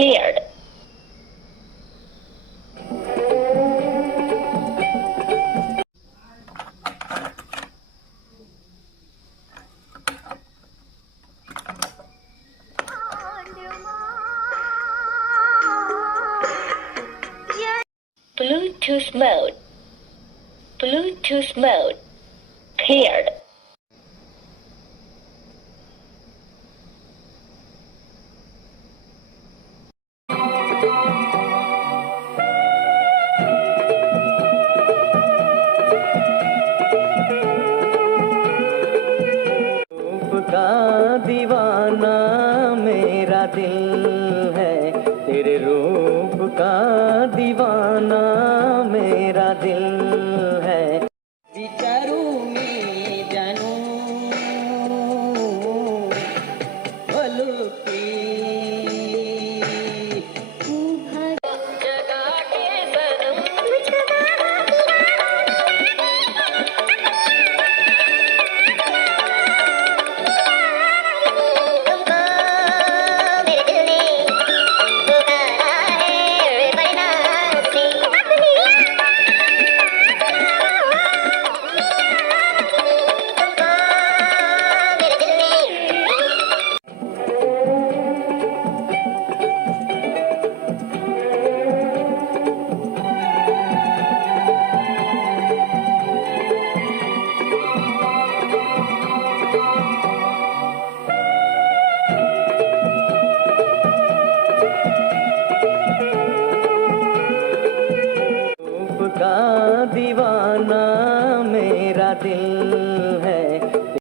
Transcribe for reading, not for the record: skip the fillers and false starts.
paired. Bluetooth mode. Bluetooth mode. Paired. का दीवाना मेरा दिल है, तेरे रूप का दीवाना मेरा दिल है। विचारू मी जानू बोलती का दीवाना मेरा दिल है,